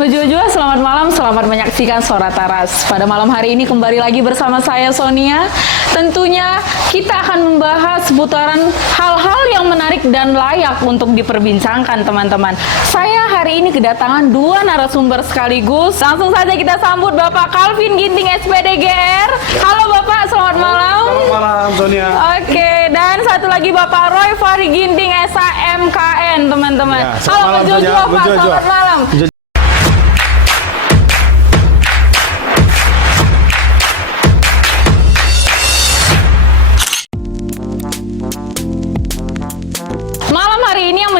Bejo-jo, selamat malam, selamat menyaksikan Suara Taras. Pada malam hari ini kembali lagi bersama saya Sonia. Tentunya kita akan membahas seputaran hal-hal yang menarik dan layak untuk diperbincangkan teman-teman. Saya hari ini kedatangan dua narasumber sekaligus. Langsung saja kita sambut Bapak Calvin Ginting SPDGR. Halo Bapak, selamat malam. Selamat malam Sonia. Oke, dan satu lagi Bapak Roy Fahri Ginting SAMKN teman-teman. Ya, Halo Bejo-jo, Pak, selamat malam.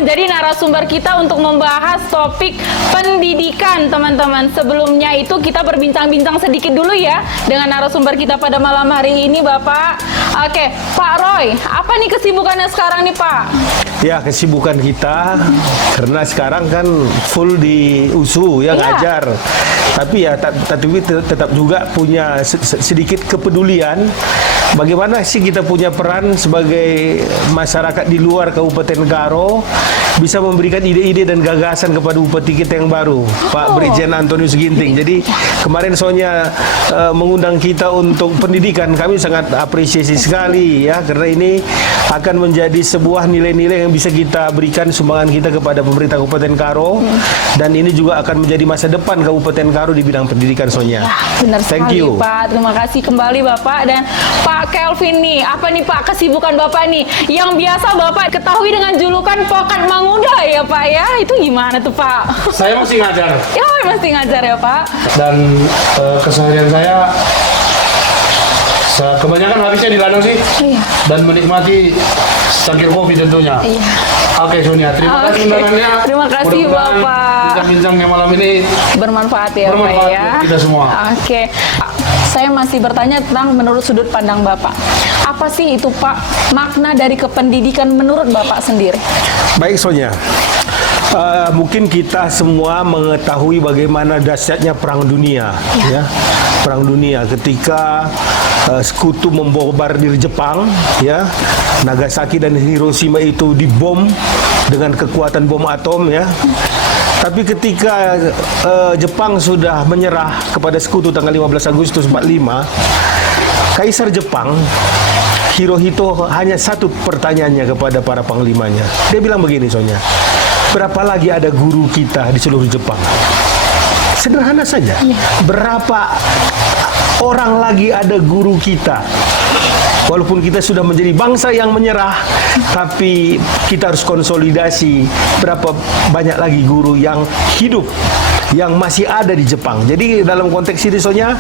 Menjadi narasumber kita untuk membahas topik pendidikan, teman-teman. Sebelumnya itu kita berbincang-bincang sedikit dulu ya dengan narasumber kita pada malam hari ini, Bapak. Oke, Pak Roy, apa nih kesibukannya sekarang nih, Pak? Ya, kesibukan kita karena sekarang kan full di USU ya, ngajar. Tapi ya tapi tetap juga punya sedikit kepedulian. Bagaimana sih kita punya peran sebagai masyarakat di luar Kabupaten Karo bisa memberikan ide-ide dan gagasan kepada bupati kita yang baru, Pak Brigjen Antonius Ginting. Jadi kemarin Sonia mengundang kita untuk pendidikan, kami sangat apresiasi sekali ya, karena ini akan menjadi sebuah nilai-nilai yang bisa kita berikan sumbangan kita kepada pemerintah Kabupaten Karo, dan ini juga akan menjadi masa depan Kabupaten Karo di bidang pendidikan, Sonia. Ya, benar Thank sekali, you. Pak. Terima kasih kembali Bapak. Dan Pak Calvin nih, apa nih Pak kesibukan Bapak nih yang biasa Bapak ketahui dengan julukan Pokat Manguda ya Pak ya? Itu gimana tuh Pak? Saya masih ngajar. Ya, masih ngajar ya Pak. Dan keseharian saya kebanyakan habisnya di ladang sih. Iya. Dan menikmati cangkir kopi tentunya. Iya. Oke Sonia, terima kasih undangannya. Terima kasih Mudah-mudahan Bapak. bincang-bincangnya malam ini Bermanfaat ya bermanfaat Pak ya. buat kita semua. Oke. Saya masih bertanya tentang menurut sudut pandang Bapak. Apa sih itu Pak makna dari kependidikan menurut Bapak sendiri? Baik Sonia. Mungkin kita semua mengetahui bagaimana dahsyatnya Perang Dunia, ya. Perang Dunia ketika sekutu membombardir Jepang, ya. Nagasaki dan Hiroshima itu dibom dengan kekuatan bom atom, ya. Tapi ketika Jepang sudah menyerah kepada sekutu tanggal 15 Agustus 45, Kaisar Jepang Hirohito hanya satu pertanyaannya kepada para panglimanya. Dia bilang begini, Sonia. Berapa lagi ada guru kita di seluruh Jepang? Sederhana saja. Berapa orang lagi ada guru kita? Walaupun kita sudah menjadi bangsa yang menyerah, tapi kita harus konsolidasi berapa banyak lagi guru yang hidup, yang masih ada di Jepang. Jadi dalam konteks ini Sonia,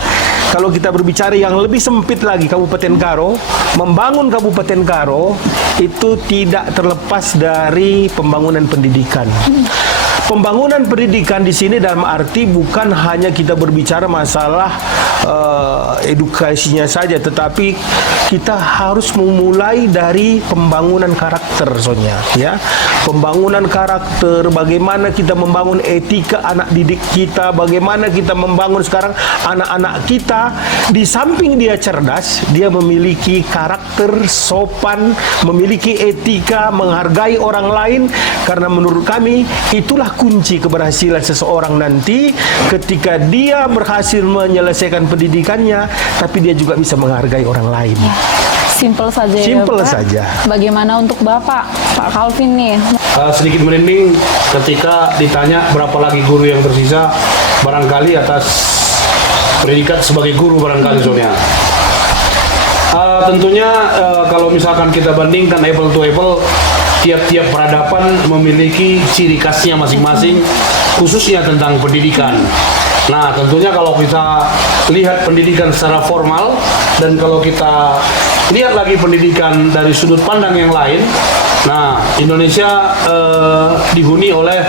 kalau kita berbicara yang lebih sempit lagi Kabupaten Karo, membangun Kabupaten Karo itu tidak terlepas dari pembangunan pendidikan. Pembangunan pendidikan di sini dalam arti bukan hanya kita berbicara masalah edukasinya saja, tetapi kita harus memulai dari pembangunan karakter, Sonia, ya. Pembangunan karakter, bagaimana kita membangun etika anak didik kita, bagaimana kita membangun sekarang anak-anak kita, di samping dia cerdas, dia memiliki karakter, sopan, memiliki etika, menghargai orang lain, karena menurut kami itulah kunci keberhasilan seseorang nanti ketika dia berhasil menyelesaikan pendidikannya, tapi dia juga bisa menghargai orang lain. Simple saja ya Simple Pak. saja. Bagaimana untuk Bapak, Pak Calvin nih? Sedikit merinding ketika ditanya berapa lagi guru yang tersisa, barangkali atas predikat sebagai guru barangkali Sonia. Tentunya kalau misalkan kita bandingkan apple to apple, tiap-tiap peradaban memiliki ciri khasnya masing-masing, khususnya tentang pendidikan. Nah, tentunya kalau kita lihat pendidikan secara formal, dan kalau kita lihat lagi pendidikan dari sudut pandang yang lain, nah, Indonesia dihuni oleh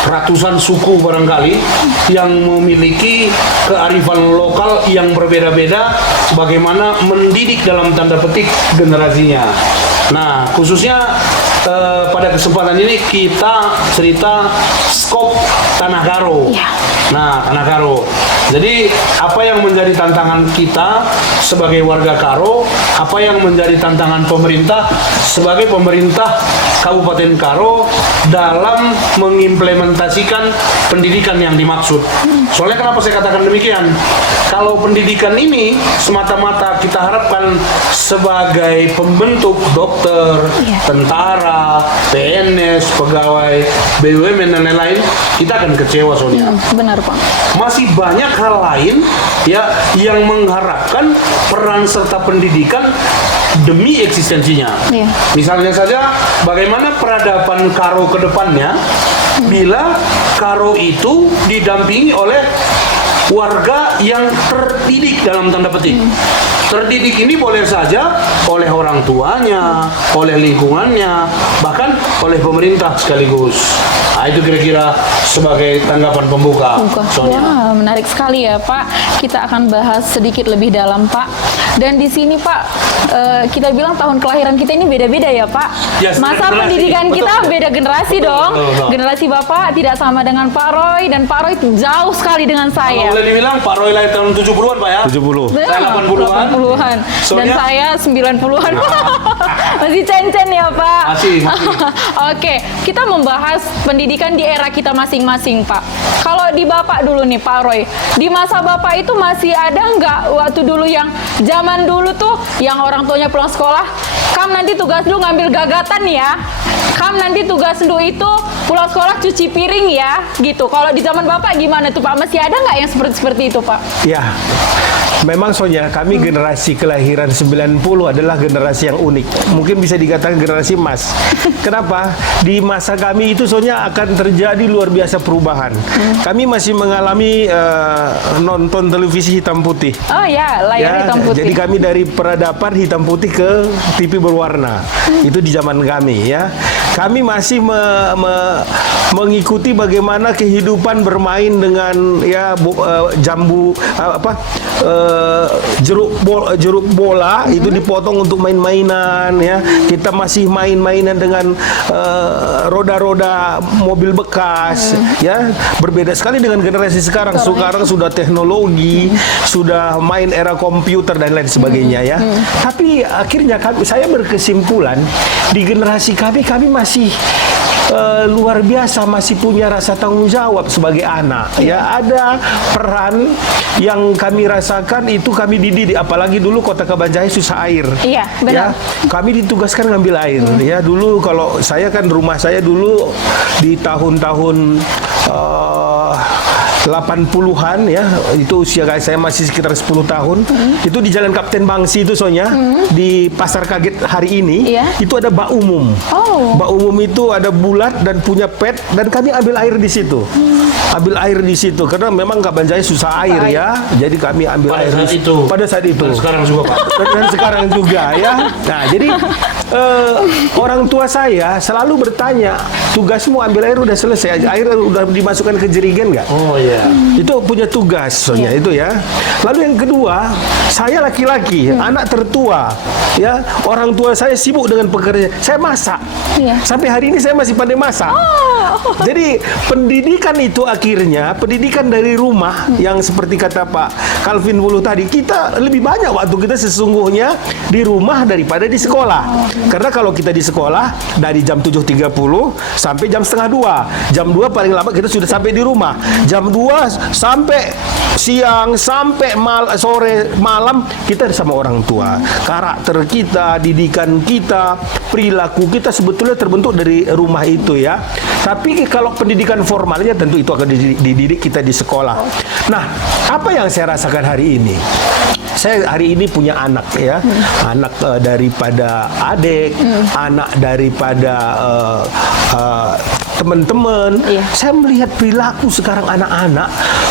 ratusan suku barangkali yang memiliki kearifan lokal yang berbeda-beda, bagaimana mendidik dalam tanda petik generasinya. Nah, khususnya pada kesempatan ini kita cerita skop Tanah Karo. Nah, Tanah Karo. Jadi apa yang menjadi tantangan kita sebagai warga Karo, apa yang menjadi tantangan pemerintah sebagai pemerintah Kabupaten Karo dalam mengimplementasikan pendidikan yang dimaksud. Soalnya kenapa saya katakan demikian? Kalau pendidikan ini semata-mata kita harapkan sebagai pembentuk dokter, tentara, PNS, pegawai BUMN dan lain-lain, kita akan kecewa Sonia. Benar Pak. Masih banyak hal lain ya yang mengharapkan peran serta pendidikan demi eksistensinya. Iya. Misalnya saja bagaimana peradaban Karo ke depannya bila Karo itu didampingi oleh warga yang terdidik dalam tanda petik. Terdidik ini boleh saja oleh orang tuanya, oleh lingkungannya, bahkan oleh pemerintah sekaligus. Nah, itu kira-kira sebagai tanggapan pembuka. Sonia. Wah, menarik sekali ya Pak. Kita akan bahas sedikit lebih dalam Pak. Dan di sini Pak, kita bilang tahun kelahiran kita ini beda-beda ya Pak. Ya, Masa generasi. pendidikan Betul, kita betul. beda generasi dong. betul. Generasi Bapak tidak sama dengan Pak Roy, dan Pak Roy jauh sekali dengan Kalau saya. boleh dibilang Pak Roy lahir tahun 70-an Pak ya? 70. Saya 80-an. 80-an. Dan Sonia? saya 90-an. Masih cen-cen ya Pak. Masih. Oke, kita membahas pendidikan di era kita masing-masing Pak. Kalau di Bapak dulu nih Pak Roy, di masa Bapak itu masih ada nggak waktu dulu yang zaman dulu tuh yang orang tuanya pulang sekolah, Kam nanti tugas lu ngambil gagatan ya. Kam nanti tugas lu itu pulang sekolah cuci piring ya, gitu. Kalau di zaman Bapak gimana tuh Pak? Masih ada nggak yang seperti itu Pak? Ya, memang Sonia, kami generasi kelahiran 90 adalah generasi yang unik. Mungkin bisa dikatakan generasi emas. Kenapa? Di masa kami itu Sonia akan terjadi luar biasa perubahan. Kami masih mengalami nonton televisi hitam putih. Oh ya, layar hitam putih. Jadi kami dari peradaban hitam putih ke TV berwarna. Itu di zaman kami ya. Kami masih mengikuti bagaimana kehidupan bermain dengan ya jambu jeruk bola itu dipotong untuk main-mainan ya. Kita masih main-mainan dengan roda-roda mobil bekas ya. Berbeda sekali dengan generasi sekarang. Sekarang sudah teknologi, sudah main era komputer dan lain sebagainya ya. Tapi akhirnya saya berkesimpulan di generasi kami masih luar biasa, masih punya rasa tanggung jawab sebagai anak ya. Ada peran yang kami rasakan, itu kami dididik, apalagi dulu Kota Kabanjahe susah air. Iya, benar. Ya, kami ditugaskan ngambil air ya. Dulu kalau saya kan rumah saya dulu di tahun-tahun 80-an ya, itu usia saya masih sekitar 10 tahun. Itu di Jalan Kapten Bangsi itu Sonya, di Pasar Kaget hari ini, itu ada bak umum. Bak umum itu ada bulat dan punya pet, dan kami ambil air di situ. Ambil air di situ karena memang Kabanjahe susah air ya. Jadi kami ambil air pada saat itu. Dan sekarang juga Pak. Dan sekarang juga ya. Nah, jadi orang tua saya selalu bertanya, tugasmu ambil air udah selesai, air udah dimasukkan ke jerigen nggak? Oh iya. Itu punya tugas Sonya itu ya. Lalu yang kedua, saya laki-laki, anak tertua ya. Orang tua saya sibuk dengan pekerjaan. Saya masak. Sampai hari ini saya masih pandai masak. Jadi pendidikan itu akhirnya pendidikan dari rumah yang seperti kata Pak Calvin Wulu tadi, kita lebih banyak waktu kita sesungguhnya di rumah daripada di sekolah. Karena kalau kita di sekolah dari jam 7.30 sampai jam setengah 2. Jam 2 paling lama kita sudah sampai di rumah. Jam 2 sampai siang, sampai sore, malam kita sama orang tua. Karakter kita, didikan kita, perilaku kita sebetulnya terbentuk dari rumah itu ya. Tapi kalau pendidikan formalnya tentu itu akan dididik kita di sekolah. Nah, apa yang saya rasakan hari ini? Saya hari ini punya anak ya, anak daripada adik, anak daripada teman-teman. Saya melihat perilaku sekarang anak-anak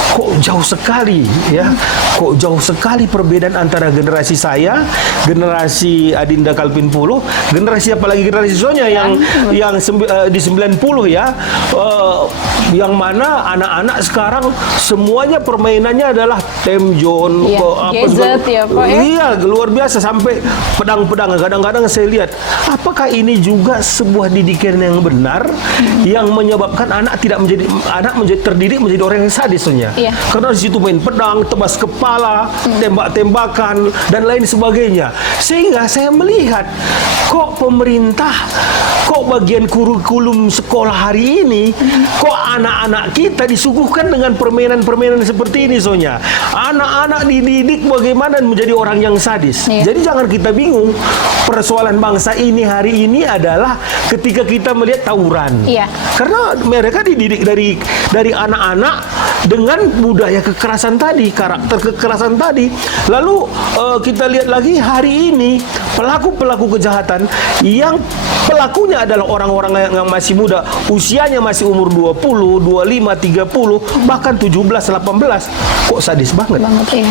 kok jauh sekali ya, kok jauh sekali perbedaan antara generasi saya, generasi Adinda Calvin Puluh, generasi apalagi generasi Sonya yang di 90 ya, yang mana anak-anak sekarang semuanya permainannya adalah temjon, gadget ya Pak ya. Iya, luar biasa sampai pedang-pedang. Kadang-kadang saya lihat, apakah ini juga sebuah didikan yang benar yang menyebabkan anak menjadi terdidik menjadi orang yang sadis Sonya? Iya. Karena di situ main pedang, tebas kepala, tembak-tembakan dan lain sebagainya. Sehingga saya melihat kok pemerintah, kok bagian kurikulum sekolah hari ini, kok anak-anak kita disuguhkan dengan permainan-permainan seperti ini, Sonya. Anak-anak dididik bagaimana menjadi orang yang sadis. Iya. Jadi jangan kita bingung. Persoalan bangsa ini hari ini adalah ketika kita melihat tawuran. Iya. Karena mereka dididik dari anak-anak dengan budaya kekerasan tadi, karakter kekerasan tadi. Lalu kita lihat lagi hari ini pelaku-pelaku kejahatan yang pelakunya adalah orang-orang yang masih muda, usianya masih umur 20, 25, 30, bahkan 17, 18. Kok sadis banget. Iya.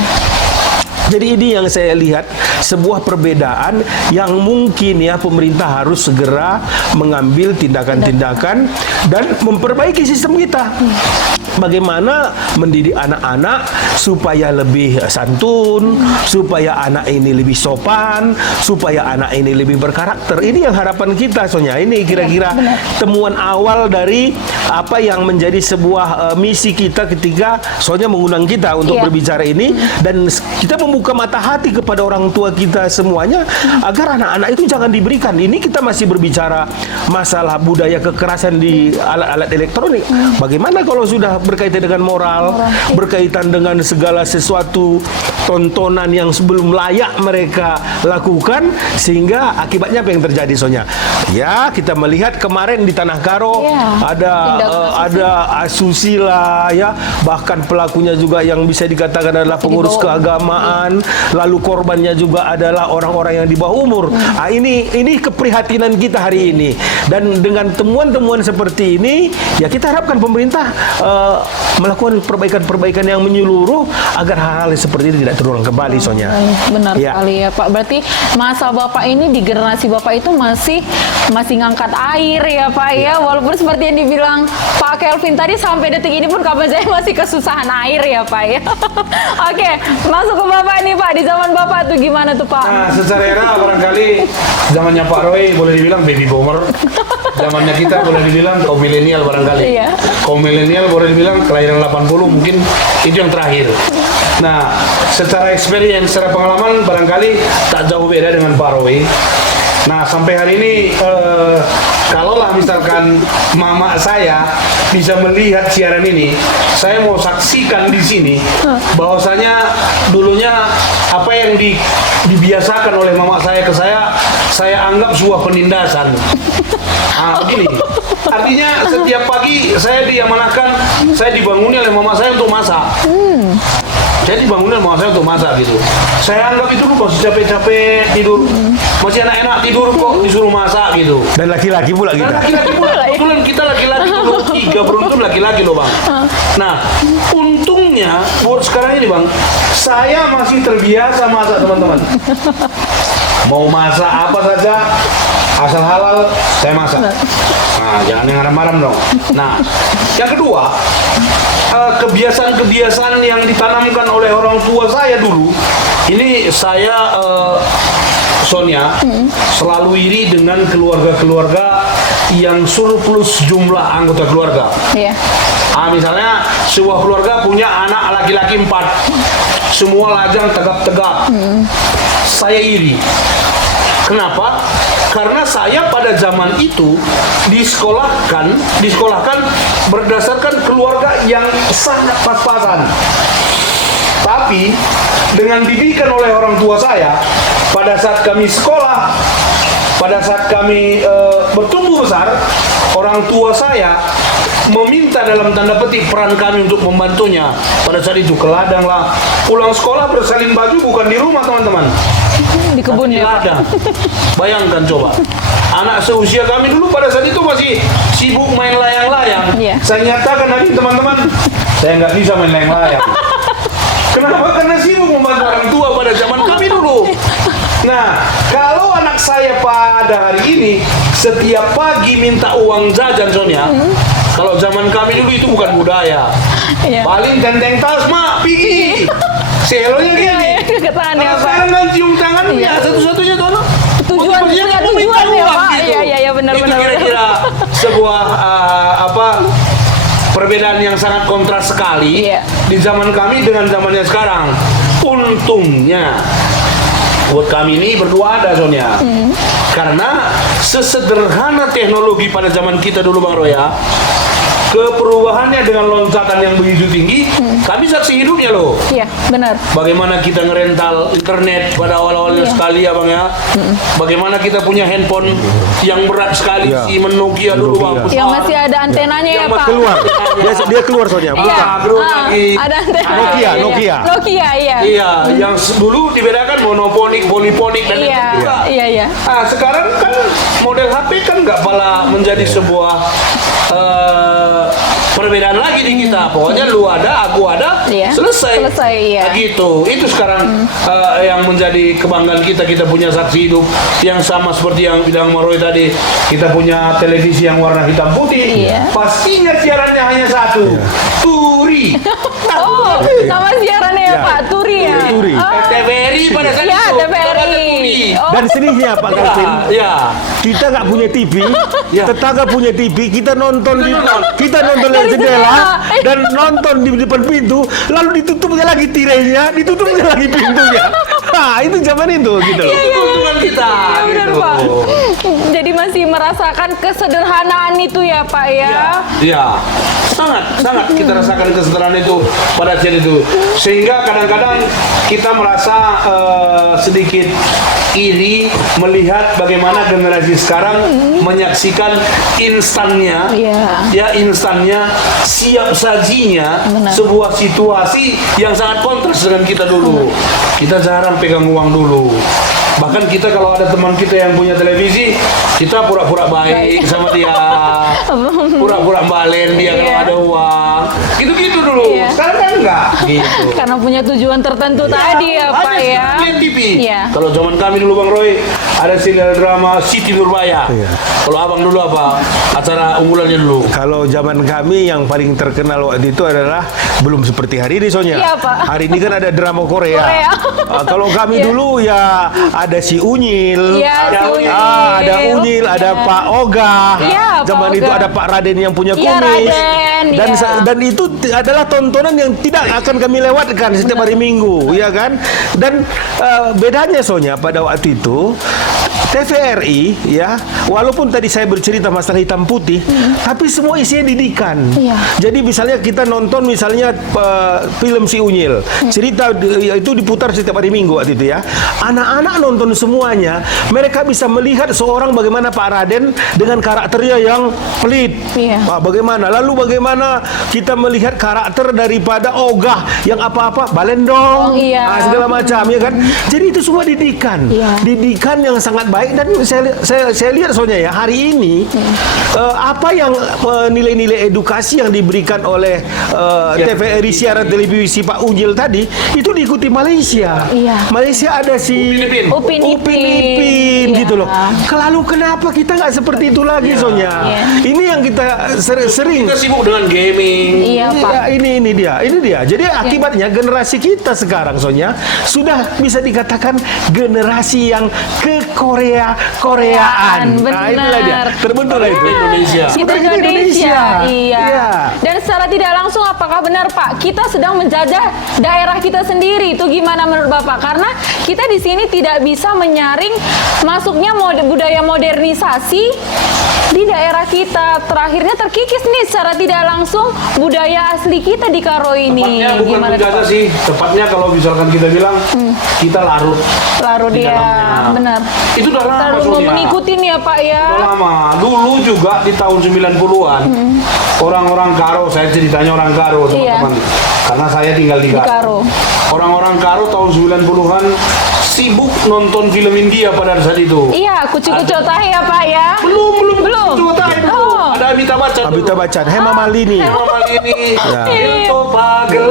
Jadi ini yang saya lihat sebuah perbedaan yang mungkin ya pemerintah harus segera mengambil tindakan-tindakan dan memperbaiki sistem kita. Bagaimana mendidik anak-anak supaya lebih santun, supaya anak ini lebih sopan, supaya anak ini lebih berkarakter. Ini yang harapan kita, Sonya. Ini kira-kira temuan awal dari apa yang menjadi sebuah misi kita ketika Sonya mengundang kita untuk berbicara ini, dan kita membuka mata hati kepada orang tua kita semuanya agar anak-anak itu jangan diberikan. Ini kita masih berbicara masalah budaya kekerasan di alat-alat elektronik. Bagaimana kalau sudah berkaitan dengan moral, berkaitan dengan segala sesuatu tontonan yang sebelum layak mereka lakukan, sehingga akibatnya apa yang terjadi, Sonya? Ya, kita melihat kemarin di Tanah Karo ada asusila ya, bahkan pelakunya juga yang bisa dikatakan adalah pengurus keagamaan, lalu korbannya juga adalah orang-orang yang di bawah umur. Ini keprihatinan kita hari ini, dan dengan temuan-temuan seperti ini ya kita harapkan pemerintah melakukan perbaikan-perbaikan yang menyeluruh agar hal-hal seperti ini tidak terulang kembali, Sonya. Benar sekali ya Pak. Berarti masa Bapak ini di generasi Bapak itu masih ngangkat air ya Pak ya. Walaupun seperti yang dibilang Pak Kelvin tadi, sampai detik ini pun kabar saya masih kesusahan air ya Pak ya. Oke, masuk ke Bapak nih Pak. Di zaman Bapak tuh gimana tuh Pak? Nah, secara era barangkali zamannya Pak Roy boleh dibilang baby boomer. Zamannya kita boleh dibilang kaum milenial barangkali. Iya. Kaum milenial boleh dibilang kelahiran 80 mungkin itu yang terakhir. Nah, secara experience, secara pengalaman barangkali tak jauh beda dengan Pak Roy. Nah, sampai hari ini kalaulah misalkan mama saya bisa melihat siaran ini, saya mau saksikan di sini bahwasanya dulunya apa yang dibiasakan oleh mama saya ke saya anggap sebuah penindasan. Nah, begini. Artinya setiap pagi saya diamanahkan, saya dibanguni oleh mama saya untuk masak. Saya dibangunin sama saya untuk masak gitu. Saya anggap itu masih capek-capek tidur, masih enak-enak tidur kok disuruh masak gitu. Dan laki-laki pula kita. Dan laki-laki pula, kebetulan kita laki-laki dulu, 3 beruntun laki-laki loh Bang. Nah, untungnya buat sekarang ini Bang, saya masih terbiasa masak teman-teman. Mau masak apa saja, asal halal, saya masak. Nah, jangan yang haram-haram dong. Nah, yang kedua, kebiasaan-kebiasaan yang ditanamkan oleh orang tua saya dulu, ini saya Sonia selalu iri dengan keluarga-keluarga yang surplus jumlah anggota keluarga. Iya. Misalnya sebuah keluarga punya anak laki-laki 4, semua lajang tegap-tegap. Saya iri. Kenapa? Karena saya pada zaman itu disekolahkan berdasarkan keluarga yang sangat pas-pasan. Tapi dengan didikan oleh orang tua saya, pada saat kami sekolah, pada saat kami bertumbuh besar, orang tua saya meminta dalam tanda petik peran kami untuk membantunya. Pada saat itu ke ladang lah, pulang sekolah bersalin baju bukan di rumah teman-teman, Di kebun di ya Pak. ladang. Bayangkan coba, anak seusia kami dulu pada saat itu masih sibuk main layang-layang. Iya. Saya nyatakan lagi teman-teman, saya nggak bisa main layang-layang. Kenapa? Karena sibuk membantu orang tua pada zaman kami dulu. Nah, kalau anak saya pada hari ini setiap pagi minta uang jajan Sonia, kalau zaman kami dulu itu bukan budaya. Iya. Paling gandeng tas, mak, pergi. Selonya gini. Ketangan ya Kalau Pak. sekarang kan cium tangan, ya satu-satunya tuh. Tujuan, punya tujuan ya Pak. Iya, benar-benar. Itu kira-kira sebuah perbedaan yang sangat kontras sekali Iya. di zaman kami dengan zamannya sekarang. Untungnya buat kami ini berdua ada Sonia. Karena sesederhana teknologi pada zaman kita dulu Bang Roya, keperubahannya dengan loncatan yang begitu tinggi, kami saksi hidupnya loh. Iya, benar. Bagaimana kita ngerental internet pada awal-awalnya Iya. sekali ya Bang ya. Bagaimana kita punya handphone yang berat sekali Iya. si Nokia dulu Bang. Nokia. Yang masih ada antenanya ya, Yang Pak. Keluar. Dia keluar soalnya. Iya. Buka. Belum lagi. Ada antena. Nokia, Iya. Nokia. Nokia, iya. Iya, yang dulu dibedakan monoponik, poliponik dan Iya, itu juga. iya. Nah, sekarang kan model HP kan nggak pala menjadi sebuah perbedaan lagi di kita. Pokoknya lu ada, aku ada, Iya. selesai. Selesai, iya. Nah, gitu. Itu sekarang yang menjadi kebanggaan kita. Kita punya saksi hidup yang sama seperti yang bilang Maroy tadi. Kita punya televisi yang warna hitam putih. Iya. Pastinya siarannya hanya satu, Turi. Oh, nama siarannya ya, Iya. Pak, Turi ya. Turi. Oh. TVRI pada saat Iya, itu. TVRI. Ada Turi. Oh. Dan sedihnya Pak Calvin, Ya. kita nggak punya TV, Ya. tetangga punya TV, kita nonton di kita nonton dari Dari jendela jendela. dan nonton di depan pintu, lalu ditutupnya lagi tirainya, ditutupnya lagi pintunya. Nah, itu zaman itu gitu loh. Itu keuntungan kita. Iya, benar, gitu. Pak. Jadi masih merasakan kesederhanaan itu ya, Pak ya. Iya, sangat kita rasakan kesederhanaan itu pada saat itu. Sehingga kadang-kadang kita merasa sedikit iri melihat bagaimana generasi sekarang menyaksikan instannya, Iya. ya instannya, siap sajinya Benar. sebuah situasi yang sangat kontras dengan kita dulu. Kita jarang pegang uang dulu. Bahkan kita kalau ada teman kita yang punya televisi, kita pura-pura baik sama dia, pura-pura balen dia Iya. kalau ada uang, gitu-gitu dulu. Iya. Sekarang kan enggak, gitu. Karena punya tujuan tertentu tadi ya, Pak Ada ya. sekarang di TV. Iya. Kalau zaman kami dulu Bang Roy, ada serial drama Siti Nurbaya. Iya. Kalau abang dulu apa? Acara unggulannya dulu. Kalau zaman kami yang paling terkenal waktu itu adalah belum seperti hari ini Sonya. Iya, Pak. Hari ini kan ada drama Korea. Korea. Kalau kami Iya. dulu ya ada si Unyil. Iya, Ada si Unyil. Ada Unyil, ada Iya. Pak Ogah. Iya, Pak Zaman itu Ogah. ada Pak Raden yang punya Iya, kumis. Raden, Dan iya. dan itu adalah tontonan yang tidak akan kami lewatkan setiap hari Minggu, ya kan? Dan bedanya Sonya pada waktu itu TVRI ya, walaupun tadi saya bercerita masalah hitam putih, tapi semua isinya didikan. Iya. Jadi misalnya kita nonton misalnya film Si Unyil, cerita itu diputar setiap hari Minggu waktu itu ya. Anak-anak nonton semuanya, mereka bisa melihat seorang bagaimana Pak Raden dengan karakternya yang pelit. Iya. Bagaimana? Lalu bagaimana kita melihat karakter daripada Ogah yang apa-apa balendong, Oh, iya. segala macam ya kan. Jadi itu semua didikan. Iya. Didikan yang sangat baik dan saya lihat Sonya ya hari ini apa yang nilai-nilai edukasi yang diberikan oleh TVRI siaran televisi Pak Unyil tadi itu diikuti Malaysia. Iya. Malaysia ada si Upin Ipin. Upin Ipin Iya. gitu loh. Lalu kenapa kita nggak seperti itu lagi Sonya? Iya. Ini yang kita sering Kita sibuk dengan gaming. Iya, Pak. Ya, ini dia. Jadi akibatnya generasi kita sekarang Sonya sudah bisa dikatakan generasi yang ke Koreaan. Nah, itulah dia. Benar. Terbentuklah itu. Indonesia. Kita Seperti kita Indonesia. Iya. Iya. Dan secara tidak langsung apakah benar Pak, kita sedang menjajah daerah kita sendiri? Itu gimana menurut Bapak? Karena kita di sini tidak bisa menyaring masuknya budaya modernisasi di daerah kita. Terakhirnya terkikis nih secara tidak langsung budaya asli kita di Karo ini. Tepatnya bukan Gimana menjaga Pak? sih. Tepatnya kalau misalkan kita bilang kita larut. Larut di dia, dalamnya. benar. Itu udah lama Terlalu Sonia. mengikuti nih ya Pak ya. Udah lama. Dulu juga di tahun 90-an orang-orang Karo, saya ceritanya orang Karo teman-teman. Karena saya tinggal di Di Karo. Karo. Orang-orang Karo tahun 90-an sibuk nonton film India pada saat itu. Iya, kucu-kucu tahe ya Pak ya. Belum. Belum. Coba tahu. Oh. Ada Amitabh Bachchan. Amitabh Bachchan, Hema Malini. Hema Malini. Ya. Itu pagel.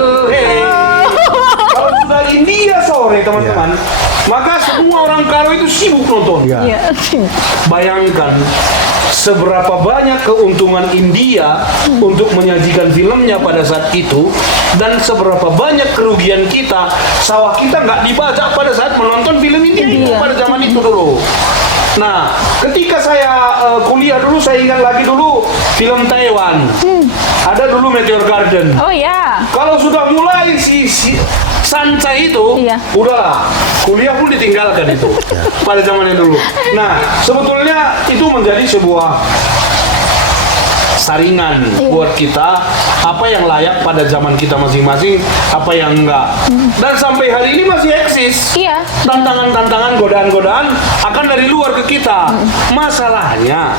Kalau sudah India sore teman-teman, maka semua orang Karo itu sibuk nonton. Ya. Iya. Bayangkan seberapa banyak keuntungan India untuk menyajikan filmnya pada saat itu dan seberapa banyak kerugian kita, sawah kita nggak dibajak pada saat menonton film India Iya. pada zaman itu dulu. Nah, ketika saya kuliah dulu, saya ingat lagi dulu film Taiwan. Ada dulu Meteor Garden. Oh ya. Kalau sudah mulai si Sancai itu, Iya. udahlah, kuliah pun ditinggalkan itu pada zamannya dulu. Nah, sebetulnya itu menjadi sebuah saringan buat kita, apa yang layak pada zaman kita masing-masing, apa yang enggak. Dan sampai hari ini masih eksis. Iya. Tantangan-tantangan, godaan-godaan akan dari luar ke kita. Masalahnya,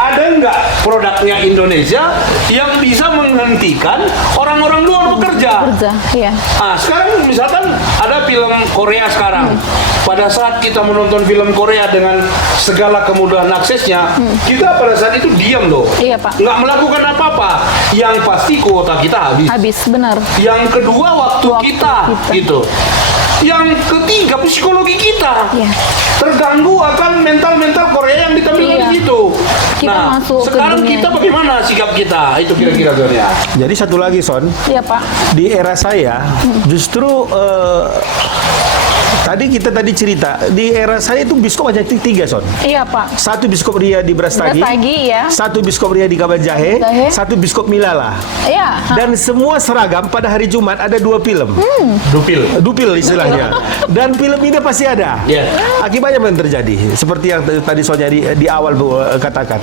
ada enggak produknya Indonesia yang bisa menghentikan orang-orang luar bekerja? Kerja, iya. Nah, sekarang misalkan ada film Korea sekarang. Pada saat kita menonton film Korea dengan segala kemudahan aksesnya, kita pada saat itu diam loh. Iya, Pak. Nggak melakukan apa-apa. Yang pasti kuota kita habis. Habis, benar. Yang kedua waktu kita, gitu. Yang ketiga psikologi kita. Iya. Terganggu akan mental-mental Korea yang kita miliki Iya. itu. Kita Nah, masuk ke sekarang dunia kita bagaimana sikap kita? Itu kira-kira Sonia. Jadi satu lagi Son, Iya, Pak. di era saya justru tadi cerita di era saya itu biskop hanya tiga Son. Iya, Pak. Satu biskop Ria di Brastagi, Brastagi, ya. satu biskop Ria di Kabanjahe, Jahe. satu biskop Milala. Iya. Dan semua seragam pada hari Jumat ada 2 film. Dupil. Dupil istilahnya. Dan film ini pasti ada. Ya. Akibatnya apa yang terjadi? Seperti yang tadi Sonya di awal katakan.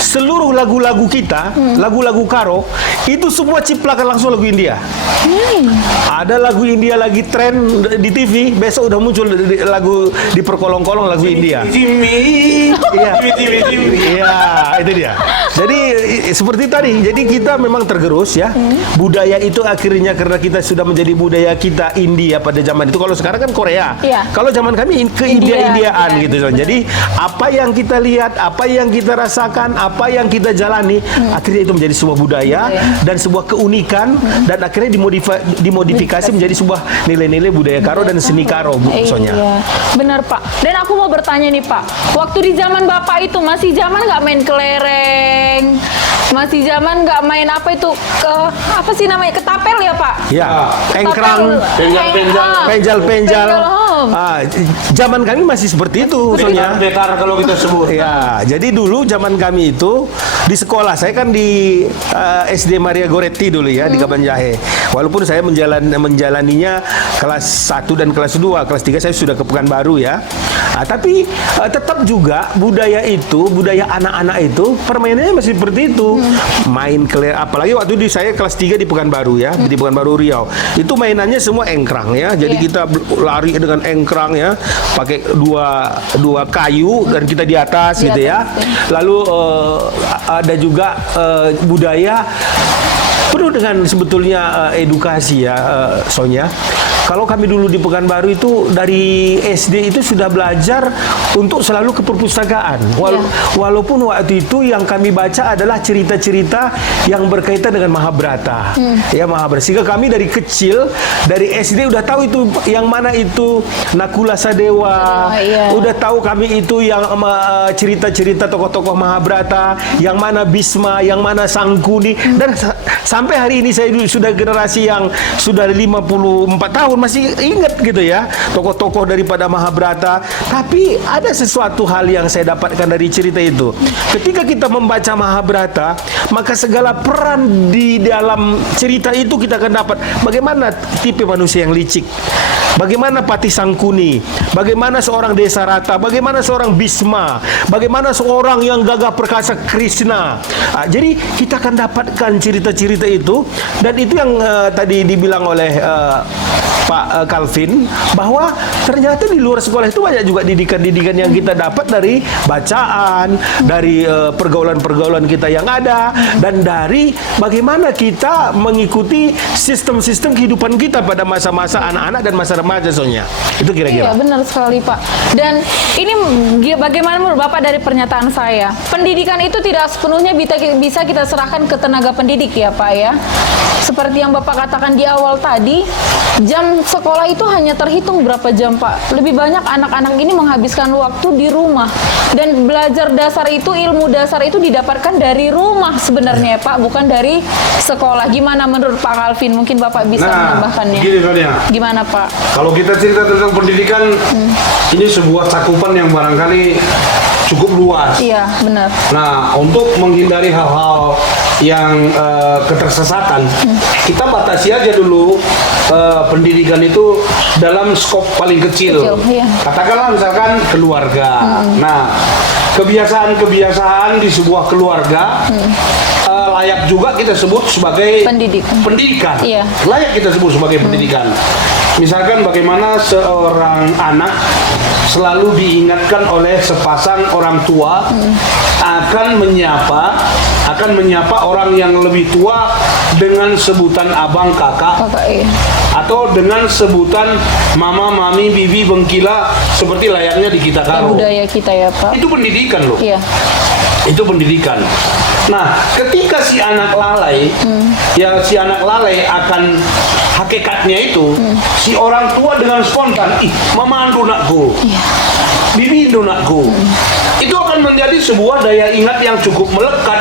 Seluruh lagu-lagu kita, lagu-lagu karo, itu semua ciplakan langsung lagu India. Ada lagu India lagi tren di TV, besok udah muncul lagu di perkolong-kolong lagu India. Jimmy. Iya. Jimmy. Iya, itu dia. Jadi seperti tadi, jadi kita memang tergerus ya. Budaya itu akhirnya karena kita sudah menjadi budaya kita India pada zaman itu. Kalau sekarang kan Korea. Iya. Kalau zaman kami ke India, India-Indiaan iya, gitu. benar. Jadi apa yang kita lihat, apa yang kita rasakan, apa yang kita jalani, akhirnya itu menjadi sebuah budaya dan sebuah keunikan dan akhirnya dimodifikasi menjadi sebuah nilai-nilai budaya karo dan seni karo, Bu Sonya. Iya, benar Pak. Dan aku mau bertanya nih Pak, waktu di zaman Bapak itu masih zaman nggak main kelereng, masih zaman nggak main apa itu apa sih namanya ketapel ya Pak? Ya, engkrang, penjal-penjal. Zaman kami masih seperti itu, Sonya. Bekar kalau kita sebut. Ya, jadi dulu zaman kami itu di sekolah, saya kan di SD Maria Goretti dulu ya di Kabanjahe. Walaupun saya menjalaninya kelas 1 dan kelas 2, kelas 3 saya sudah ke Pekanbaru ya. Tapi tetap juga budaya anak-anak itu permainannya masih seperti itu. Main apalagi waktu di saya kelas 3 di Pekanbaru ya, di Pekanbaru Riau. Itu mainannya semua engkrang ya. Jadi kita lari dengan engkrang ya, pakai dua kayu dan kita di atas gitu ya. Lalu ada juga budaya penuh dengan sebetulnya edukasi ya, Sonya. Kalau kami dulu di Pekanbaru itu dari SD itu sudah belajar untuk selalu ke perpustakaan. Walaupun waktu itu yang kami baca adalah cerita-cerita yang berkaitan dengan Mahabharata. Ya, Mahabharata. Sehingga kami dari kecil, dari SD udah tahu itu yang mana itu Nakula Sadewa. Udah tahu kami itu yang cerita-cerita tokoh-tokoh Mahabharata, yang mana Bhisma, yang mana Sangkuni. Dan sampai hari ini saya sudah generasi yang sudah 54 tahun masih ingat gitu ya tokoh-tokoh daripada Mahabharata. Tapi ada sesuatu hal yang saya dapatkan dari cerita itu. Ketika kita membaca Mahabharata, maka segala peran di dalam cerita itu kita akan dapat. Bagaimana tipe manusia yang licik, bagaimana Patih Sangkuni, bagaimana seorang Desarata, bagaimana seorang Bhisma, bagaimana seorang yang gagah perkasa Krishna. Jadi kita akan dapatkan cerita-cerita itu. Dan itu yang tadi dibilang oleh Pak Calvin, bahwa ternyata di luar sekolah itu banyak juga didikan-didikan yang kita dapat dari bacaan, dari pergaulan-pergaulan kita yang ada, dan dari bagaimana kita mengikuti sistem-sistem kehidupan kita pada masa-masa anak-anak dan masa remaja, Sonya. Itu kira-kira. Iya, benar sekali Pak. Dan ini bagaimana menurut Bapak dari pernyataan saya? Pendidikan itu tidak sepenuhnya bisa kita serahkan ke tenaga pendidik ya Pak ya. Seperti yang Bapak katakan di awal tadi, jam sekolah itu hanya terhitung berapa jam Pak. Lebih banyak anak-anak ini menghabiskan waktu di rumah. Dan belajar dasar itu, ilmu dasar itu didapatkan dari rumah sebenarnya Pak, bukan dari sekolah. Gimana menurut Pak Calvin? Mungkin Bapak bisa menambahkannya. Gini Sonia. Gimana Pak? Kalau kita cerita tentang pendidikan, ini sebuah cakupan yang barangkali cukup luas. Iya, benar. Nah, untuk menghindari hal-hal yang ketersesatan, kita batasi aja dulu pendidikan itu dalam skop paling kecil. Iya. Katakanlah misalkan keluarga. Nah, kebiasaan-kebiasaan di sebuah keluarga layak juga kita sebut sebagai pendidikan. Iya. Layak kita sebut sebagai pendidikan. Misalkan bagaimana seorang anak selalu diingatkan oleh sepasang orang tua akan menyapa orang yang lebih tua dengan sebutan abang, kakak, Iya. atau dengan sebutan mama, mami, bibi, bengkila seperti layaknya di kita Karo. Budaya kita ya, Pak. Itu pendidikan loh. Iya. Itu pendidikan. Nah, ketika si anak lalai, ya si anak lalai akan hakikatnya itu, si orang tua dengan spontan, ih, mama andu nakku, bibi andu nakku. Itu akan menjadi sebuah daya ingat yang cukup melekat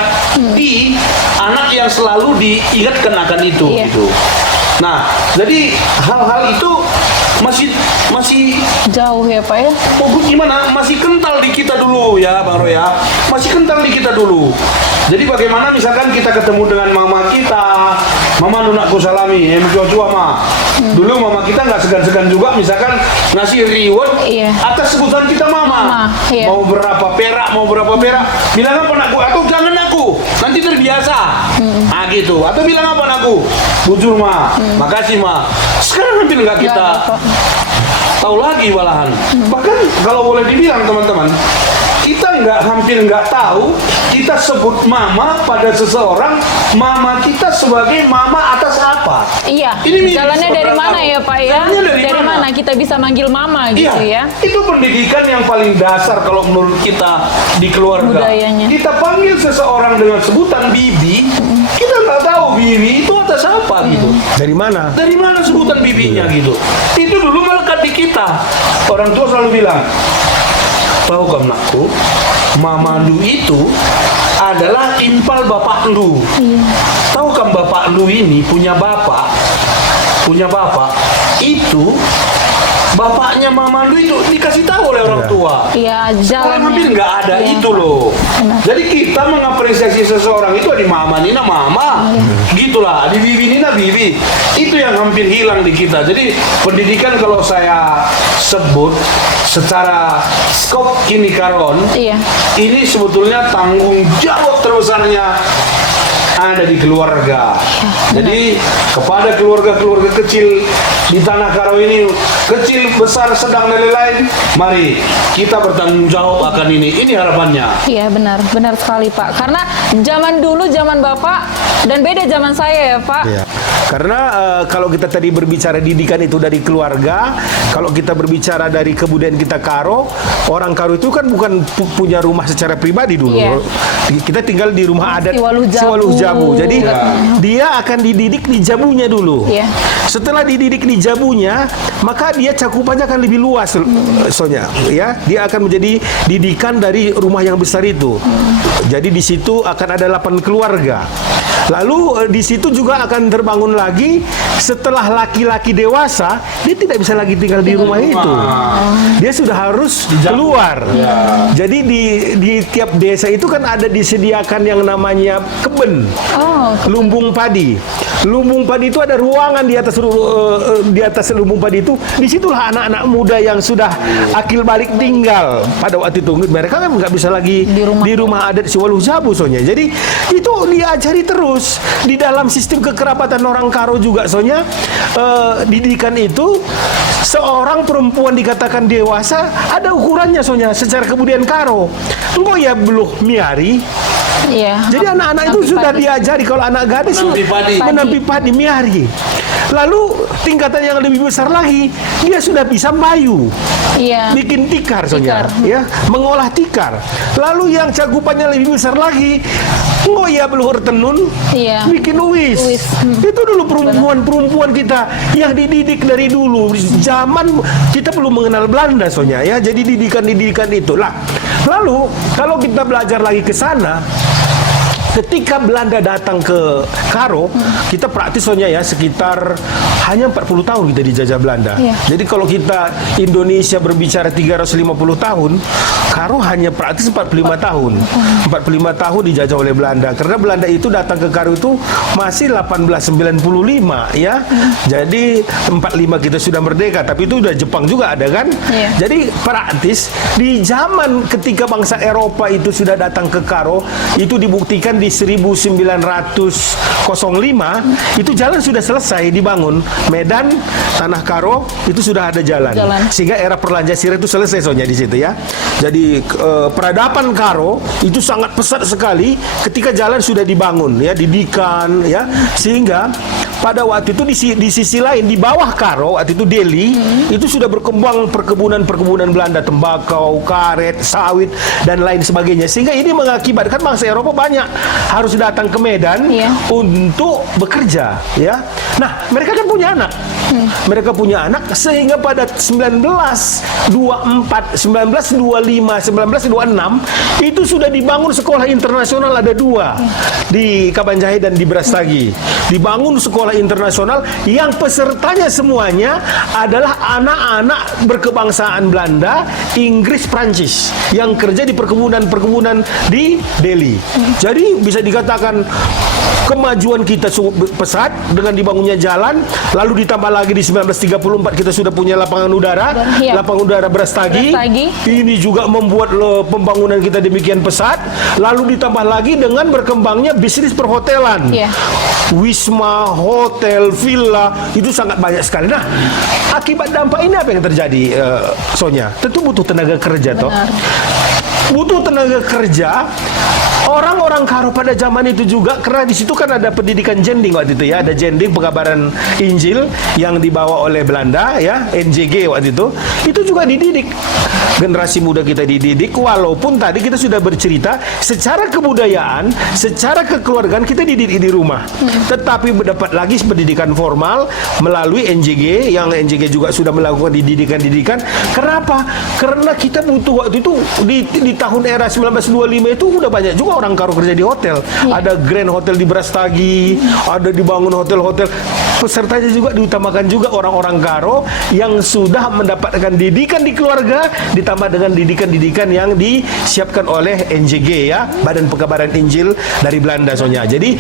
di anak yang selalu diingatkan akan itu. Iya. Gitu. Nah, jadi hal-hal itu masih Jauh ya, Pak ya. gimana? Masih kental di kita dulu ya, Bang Roy ya. Masih kental di kita dulu. Jadi bagaimana misalkan kita ketemu dengan mama kita, mama nunakku salami, jua-jua ma. Dulu mama kita nggak segan-segan juga misalkan ngasih reward atas sebutan kita mama. Iya. Mau berapa perak, bilang apa nakku, atau jangan aku, nanti terbiasa. Nah gitu. Atau bilang apa nakku, bujur ma, makasih ma. Sekarang hampir nggak kita tahu lagi malahan. Bahkan kalau boleh dibilang teman-teman, kita hampir nggak tahu kita sebut mama pada seseorang, mama kita sebagai mama atas apa. Iya. Ini Jalannya dari mana ya, Pak ya? Dari mana kita bisa manggil mama gitu ya? Itu pendidikan yang paling dasar kalau menurut kita di keluarga. Budayanya. Kita panggil seseorang dengan sebutan bibi, kita nggak tahu bibi itu atas apa gitu. Dari mana? Dari mana sebutan bibinya gitu. Itu dulu melekat di kita. Orang tua selalu bilang, tahu kamu nakku, mama lu itu adalah impal bapak lu. Tahu kan bapak lu ini punya bapak itu bapaknya mama lu itu dikasih tahu oleh orang tua. Iya, Sekarang jalannya. hampir nggak ada itu loh. Jadi kita mengapresiasi seseorang itu di mama Nina mama, gitulah, di bibi Nina bibi. Itu yang hampir hilang di kita. Jadi pendidikan kalau saya sebut secara skop kini karon, ini sebetulnya tanggung jawab terbesarnya ada di keluarga. Jadi kepada keluarga-keluarga kecil di Tanah Karo ini, kecil, besar, sedang dan lain-lain, mari kita bertanggung jawab akan ini. Ini harapannya. Iya, benar sekali Pak. Karena zaman dulu, zaman Bapak dan beda zaman saya ya Pak. Ya. Karena kalau kita tadi berbicara didikan itu dari keluarga, kalau kita berbicara dari kebudayaan kita Karo, orang Karo itu kan bukan punya rumah secara pribadi dulu. Kita tinggal di rumah adat Siwaluh Jabu. Jadi dia akan dididik di jabunya dulu. Setelah dididik di jabunya, maka dia cakupannya akan lebih luas, soalnya ya. Dia akan menjadi didikan dari rumah yang besar itu. Jadi di situ akan ada 8 keluarga. Lalu di situ juga akan terbangun lagi setelah laki-laki dewasa, dia tidak bisa lagi tinggal di rumah itu. Dia sudah harus keluar. Jadi di tiap desa itu kan ada disediakan yang namanya keben, lumbung padi. Lumbung padi itu ada ruangan di atas lumbung padi itu. Disitulah anak-anak muda yang sudah akil balik tinggal pada waktu itu. Mereka kan nggak bisa lagi di rumah adat Siwaluh Jabu soalnya. Jadi itu diajari terus di dalam sistem kekerabatan orang Karo juga soalnya. Didikan itu seorang perempuan dikatakan dewasa ada ukurannya soalnya secara kebudayaan Karo. Engkau ya belum miari. Jadi anak-anak itu sudah diajari kalau anak gadis menampi padi miari. Lalu tingkatan yang lebih besar lagi, dia sudah bisa mayu, bikin tikar soalnya, ya, mengolah tikar. Lalu yang cakupannya lebih besar lagi, ya belum tenun, bikin uwis. Itu dulu perempuan kita yang dididik dari dulu. Zaman kita belum mengenal Belanda soalnya, ya. Jadi didikan itu lah. Lalu kalau kita belajar lagi ke sana, ketika Belanda datang ke Karo, kita praktis soalnya ya sekitar hanya 40 tahun kita dijajah Belanda. Iya. Jadi kalau kita Indonesia berbicara 350 tahun, Karo hanya praktis 45 tahun. 45 tahun dijajah oleh Belanda. Karena Belanda itu datang ke Karo itu masih 1895 ya. Jadi 45 kita sudah merdeka, tapi itu udah Jepang juga ada kan? Iya. Jadi praktis di zaman ketika bangsa Eropa itu sudah datang ke Karo, itu dibuktikan di 1905 itu jalan sudah selesai dibangun. Medan, Tanah Karo itu sudah ada jalan. Sehingga era Perlanjasiran itu selesai soalnya di situ ya. Jadi peradaban Karo itu sangat pesat sekali ketika jalan sudah dibangun ya, didikan ya. Sehingga pada waktu itu di sisi lain di bawah Karo waktu itu Delhi itu sudah berkembang perkebunan Belanda, tembakau, karet, sawit dan lain sebagainya. Sehingga ini mengakibatkan bangsa Eropa banyak harus datang ke Medan untuk bekerja ya. Nah, mereka kan punya anak. Mereka punya anak sehingga pada 1924, 1925, 1926 itu sudah dibangun sekolah internasional ada 2 di Kabanjahe dan di Brastagi. Dibangun sekolah internasional yang pesertanya semuanya adalah anak-anak berkebangsaan Belanda, Inggris, Prancis yang kerja di perkebunan-perkebunan di Delhi. Jadi bisa dikatakan kemajuan kita pesat dengan dibangunnya jalan, lalu ditambah lagi di 1934 kita sudah punya lapangan udara, lapangan udara Brastagi. Ini juga membuat pembangunan kita demikian pesat, lalu ditambah lagi dengan berkembangnya bisnis perhotelan. Wisma, hotel, villa itu sangat banyak sekali. Nah, akibat dampak ini apa yang terjadi, Sonya? Tentu butuh tenaga kerja toh. Butuh tenaga kerja. Orang-orang Karo pada zaman itu juga, karena di situ kan ada pendidikan jending waktu itu ya, ada jending pengabaran Injil yang dibawa oleh Belanda ya, NJG waktu itu juga dididik. Generasi muda kita dididik, walaupun tadi kita sudah bercerita secara kebudayaan, secara kekeluargaan kita dididik di rumah. Tetapi mendapat lagi pendidikan formal melalui NJG, yang NJG juga sudah melakukan didikan-didikan. Kenapa? Karena kita butuh waktu itu di tahun era 1925 itu udah banyak juga orang Karo kerja di hotel. Ada Grand Hotel di Brastagi, ada dibangun hotel-hotel. Pesertanya juga diutamakan juga orang-orang Karo yang sudah mendapatkan didikan di keluarga ditambah dengan didikan-didikan yang disiapkan oleh NJG ya, Badan Pengabaran Injil dari Belanda Sonya. Jadi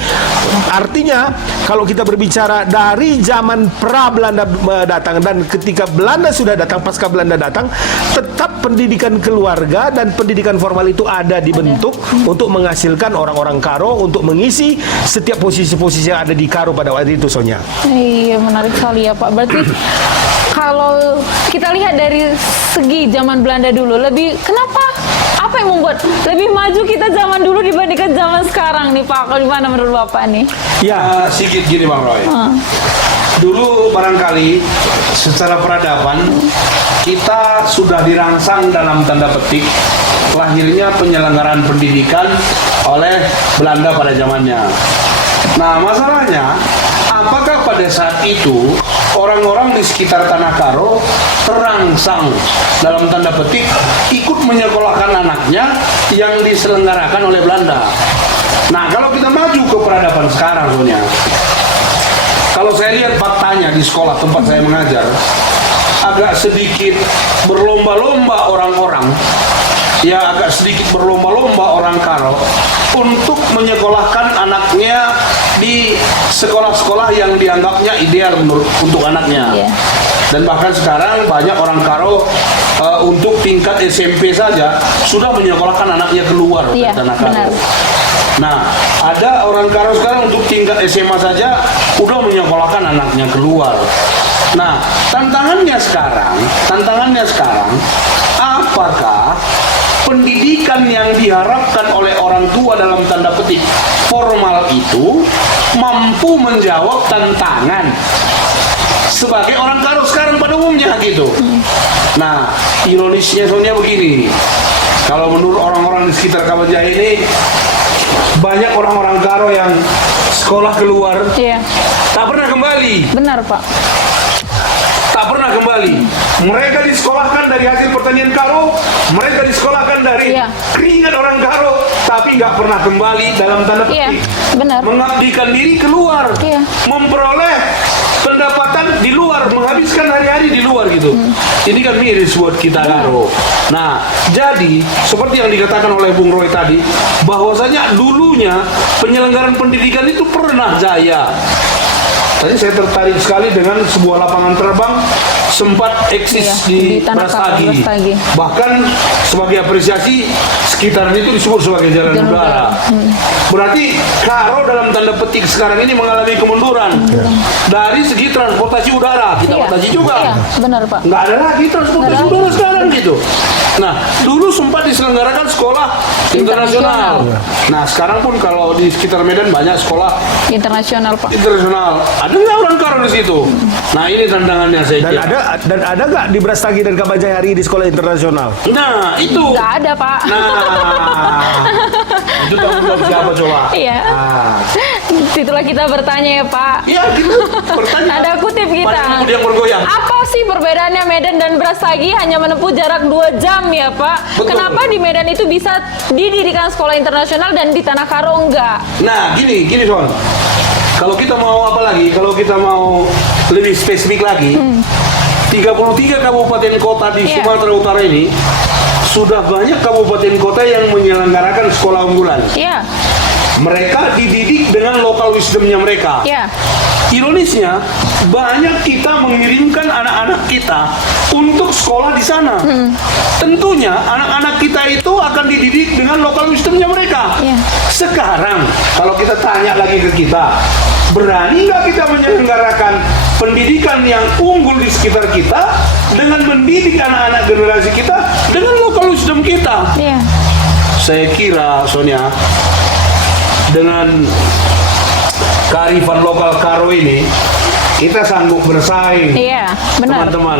artinya kalau kita berbicara dari zaman pra Belanda datang dan ketika Belanda sudah datang, pasca Belanda datang, tetap pendidikan keluarga dan pendidikan formal itu ada dibentuk untuk menghasilkan orang-orang Karo untuk mengisi setiap posisi-posisi yang ada di Karo pada waktu itu Sonya. Iya, menarik sekali ya Pak. Berarti kalau kita lihat dari segi zaman Belanda dulu, kenapa? Apa yang membuat lebih maju kita zaman dulu dibandingkan zaman sekarang nih Pak? Kalau gimana menurut Bapak nih? Ya, sedikit gini Bang Roy. Dulu barangkali secara peradaban kita sudah dirangsang dalam tanda petik lahirnya penyelenggaraan pendidikan oleh Belanda pada zamannya. Nah, masalahnya apakah pada saat itu orang-orang di sekitar Tanah Karo terangsang dalam tanda petik ikut menyekolahkan anaknya yang diselenggarakan oleh Belanda? Nah, kalau kita maju ke peradaban sekarang punya, kalau saya lihat faktanya di sekolah tempat saya mengajar, agak sedikit berlomba-lomba orang-orang, ya agak sedikit berlomba-lomba orang Karo untuk menyekolahkan anaknya di sekolah-sekolah yang dianggapnya ideal untuk anaknya. Dan bahkan sekarang banyak orang Karo untuk tingkat SMP saja sudah menyekolahkan anaknya keluar dari Tanah Karo. Nah, ada orang Karo sekarang untuk tingkat SMA saja udah menyekolahkan anaknya keluar. Nah, tantangannya sekarang, apakah pendidikan yang diharapkan oleh orang tua dalam tanda petik formal itu mampu menjawab tantangan sebagai orang Karo sekarang pada umumnya gitu. Nah, ironisnya soalnya begini, kalau menurut orang-orang di sekitar Kabanjahe ini banyak orang-orang Karo yang sekolah keluar tak pernah kembali. Benar Pak. Tak nggak pernah kembali. Mereka disekolahkan dari hasil pertanian Karo, mereka disekolahkan dari Iya. keringat orang Karo, tapi nggak pernah kembali dalam tanda Iya, petik. benar. Mengabdikan diri keluar, Iya. memperoleh pendapatan di luar, menghabiskan hari-hari di luar gitu. Ini kan miris buat kita Karo. Nah, jadi seperti yang dikatakan oleh Bung Roy tadi, bahwasanya dulunya penyelenggaraan pendidikan itu pernah jaya. Tadi saya tertarik sekali dengan sebuah lapangan terbang sempat eksis Iya, di di Tanah Karo, Brastagi. Brastagi. Bahkan sebagai apresiasi sekitaran itu disebut sebagai jalan Jalan udara. Berarti Karo dalam tanda petik sekarang ini mengalami kemunduran dari segi transportasi udara. Kita Iya. batasi juga. Iya, benar Pak. Nggak ada lagi transportasi Nggak ada udara lagi. sekarang gitu. Nah, dulu sempat diselenggarakan sekolah internasional. Nah, sekarang pun kalau di sekitar Medan banyak sekolah Internasional Pak. internasional. Ada nggak orang Karo di situ? Nah, ini tantangannya saya Dan kira. ada nggak di Brastagi dan Kabajai hari di sekolah internasional? Nah, itu. Nggak ada Pak. Nah, itu tanggung jawab siapa coba? Iya. Ah. Itulah kita bertanya ya Pak. Iya, gitu. Pertanyaan. Tanda kutip kita. Pada yang bergoyang. Apa sih perbedaannya Medan dan Brastagi hanya menempuh jarak 2 jam ya Pak? Betul. Kenapa di Medan itu bisa didirikan sekolah internasional dan di Tanah Karo enggak? Nah, gini Son. Kalau kita mau apa lagi? Kalau kita mau lebih spesifik lagi, 33 kabupaten kota di Iya. Sumatera Utara ini sudah banyak kabupaten kota yang menyelenggarakan sekolah unggulan. Iya, Mereka dididik dengan local wisdomnya mereka. iya. Ironisnya, banyak kita mengirimkan anak-anak kita untuk sekolah di sana. Tentunya anak-anak kita itu akan dididik dengan local wisdomnya mereka. Iya. Sekarang, kalau kita tanya lagi ke kita, berani nggak kita menyelenggarakan pendidikan yang unggul di sekitar kita dengan mendidik anak-anak generasi kita dengan local wisdom kita? Iya. Saya kira, Sonia, dengan kearifan lokal Karo ini, kita sanggup bersaing. Iya, benar. Teman-teman,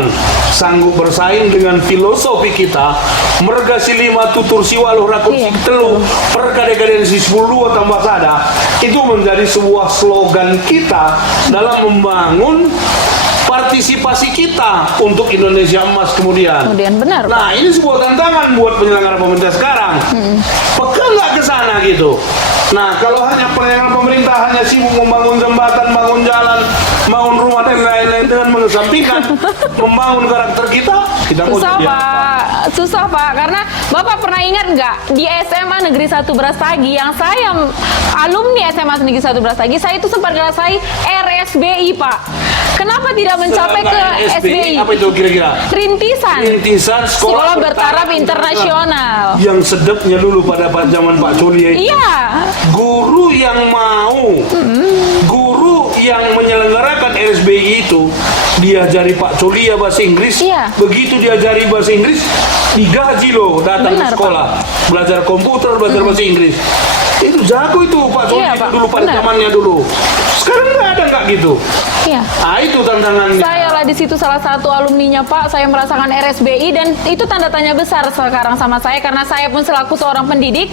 sanggup bersaing dengan filosofi kita, mergasi 5 tutur siwaluh rakut Iya. telu perkade-kaden si 10 tambah sada, itu menjadi sebuah slogan kita dalam membangun partisipasi kita untuk Indonesia emas kemudian. Kemudian benar Pak. Nah, ini sebuah tantangan buat penyelenggara pemerintah sekarang. Peka nggak ke sana gitu. Nah, kalau hanya penyelenggara pemerintah hanya sibuk membangun jembatan, bangun jalan, bangun rumah dan lain-lain dengan mengesampingkan membangun karakter kita mau Susah jadi apa? Pak, susah Pak. Karena Bapak pernah ingat nggak di SMA Negeri 1 Brastagi yang saya alumni SMA Negeri 1 Brastagi, saya itu sempat ngerasain RSBI Pak. Kenapa tidak mencapai ke Seenggak SBI? Apa itu kira-kira? Rintisan. Rintisan Sekolah bertaraf internasional. Yang sedapnya dulu pada zaman Pak Coli itu. Iya, Guru yang mau, guru yang menyelenggarakan RSBI itu diajari Pak Colia bahasa Inggris. Iya. Begitu diajari bahasa Inggris, digaji loh datang Benar, ke sekolah, belajar komputer, belajar bahasa Inggris. Itu jago itu Pak Colia Iya, itu Pak. dulu pada Benar. zamannya dulu. Sekarang nggak ada nggak gitu. iya. Ah itu tantangannya. Saya lah di situ salah satu alumninya Pak. Saya merasakan RSBI dan itu tanda tanya besar sekarang sama saya karena saya pun selaku seorang pendidik.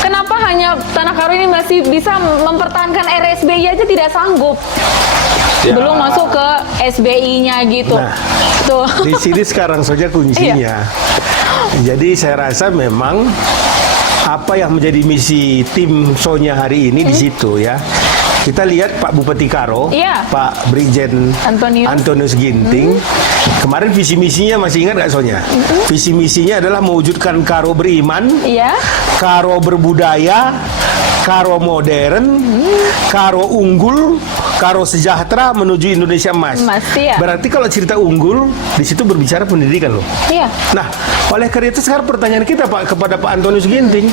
Kenapa hanya Tanah Karo ini masih bisa mempertahankan RSBI aja tidak sanggup? Ya. Belum masuk ke SBI-nya gitu. Nah. Tuh. Di sini sekarang saja kuncinya. Jadi saya rasa memang apa yang menjadi misi tim Sonia hari ini di situ ya. Kita lihat Pak Bupati Karo, Iya. Pak Brigjen Antonius. Ginting. Kemarin visi misinya masih ingat nggak Sonia? Visi misinya adalah mewujudkan Karo beriman, Iya. Karo berbudaya, Karo modern, Karo unggul, Karo sejahtera menuju Indonesia emas. Emas, iya. Berarti kalau cerita unggul di situ berbicara pendidikan loh. Iya. Nah, oleh karena itu sekarang pertanyaan kita Pak kepada Pak Antonius Ginting,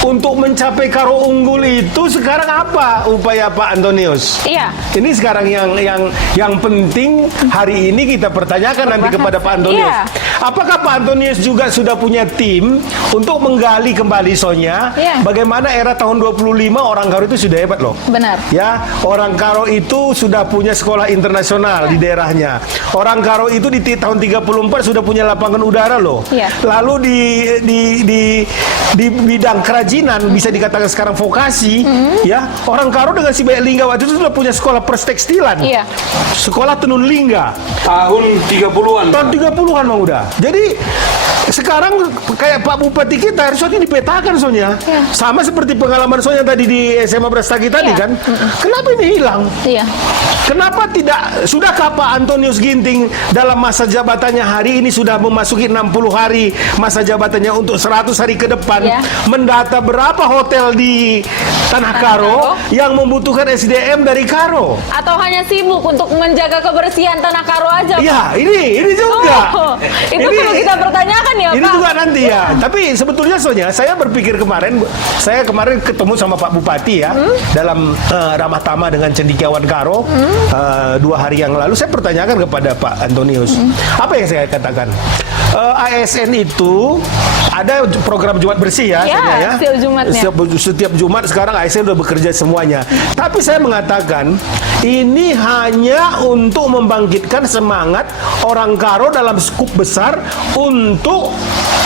untuk mencapai Karo unggul itu sekarang apa upaya Pak Antonius? Iya. Ini sekarang yang penting hari ini kita pertanyakan nanti kepada Pak Antonius. Iya. Apakah Pak Antonius juga sudah punya tim untuk menggali kembali Sonia? Iya. Bagaimana era tahun 25 orang Karo itu sudah hebat loh. Benar. Ya, orang Karo itu sudah punya sekolah internasional di daerahnya. Orang Karo itu di tahun 34 sudah punya lapangan udara loh. Iya. Lalu di bidang kerajinan bisa dikatakan sekarang vokasi, ya. Orang Karo dengan si Bayak Lingga waktu itu sudah punya sekolah perstekstilan. Iya. Sekolah tenun lingga. Tahun 30-an. Tahun 30-an Bang udah. Jadi sekarang kayak Pak Bupati kita harusnya dipetakan soalnya. Iya. Sama seperti pengalaman soalnya tadi di SMA Brastagi tadi Iya. kan. Kenapa ini hilang? Iya. Kenapa tidak? Sudahkah Pak Antonius Ginting dalam masa jabatannya hari ini sudah memasuki 60 hari masa jabatannya untuk 100 hari ke depan Iya. mendata berapa hotel di Tanah Karo yang membutuhkan SDM dari Karo? Atau hanya sibuk untuk menjaga kebersihan Tanah Karo aja, Pak? Iya, ini juga. Oh, itu perlu kita pertanyakan ya, Ini Pak. juga nanti ya. Tapi sebetulnya soalnya saya berpikir saya kemarin ketemu sama Pak Bupati ya dalam ramah tamah dengan cendekiawan Karo 2 hari yang lalu. Saya pertanyakan kepada Pak Antonius, apa yang saya katakan? ASN itu ada program Jumat bersih ya, Ya, soalnya ya. setiap Jumatnya. Setiap Jumat sekarang ASN sudah bekerja semuanya. Tapi saya mengatakan ini hanya untuk membangkitkan semangat orang Karo dalam skup besar untuk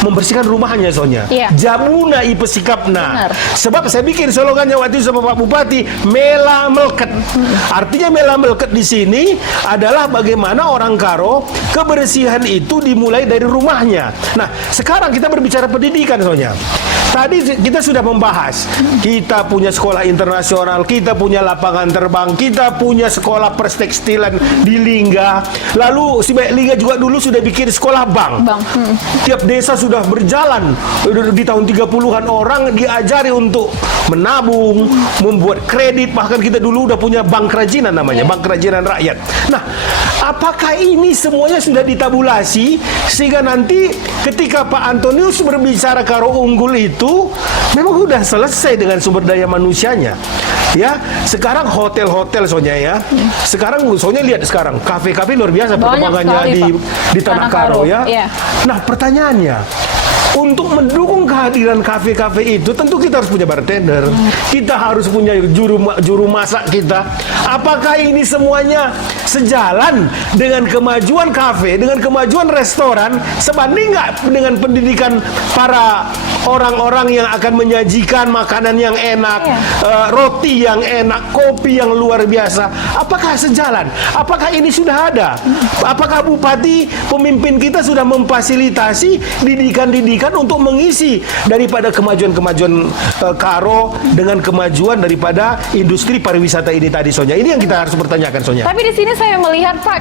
membersihkan rumahnya soalnya. Iya. Jamuna ipesikapna. Benar. Sebab saya bikin slogannya waktu itu sama Pak Bupati, Mela Melket. Artinya Mela Melket di sini adalah bagaimana orang Karo kebersihan itu dimulai dari rumahnya. Nah, sekarang kita berbicara pendidikan soalnya. Tadi kita sudah membahas, kita punya sekolah internasional, kita punya lapangan terbang, kita punya sekolah perstekstilan di Lingga. Lalu si Bayak Lingga juga dulu sudah bikin sekolah bank. Tiap desa sudah berjalan. Di tahun 30-an orang diajari untuk menabung, membuat kredit, bahkan kita dulu udah punya bank kerajinan namanya, bank kerajinan rakyat. Nah, apakah ini semuanya sudah ditabulasi sehingga nanti ketika Pak Antonius berbicara Karo Unggul itu memang sudah selesai dengan sumber daya manusianya. Ya, sekarang hotel-hotel soalnya ya. Sekarang soalnya lihat sekarang kafe-kafe luar biasa Banyak perkembangannya sekali, Pak. di Tanah Karo ya. Iya. Nah, pertanyaannya, untuk mendukung kehadiran kafe-kafe itu tentu kita harus punya bartender, kita harus punya juru masak kita. Apakah ini semuanya sejalan dengan kemajuan kafe, dengan kemajuan restoran, sebanding nggak dengan pendidikan para orang-orang yang akan menyajikan makanan yang enak, roti yang enak, kopi yang luar biasa? Apakah sejalan? Apakah ini sudah ada? Apakah Bupati, pemimpin kita sudah memfasilitasi didikan-didikan untuk mengisi daripada kemajuan-kemajuan Karo dengan kemajuan daripada industri pariwisata ini tadi Sonya? Ini yang kita harus pertanyakan Sonya. Tapi di sini saya melihat Pak,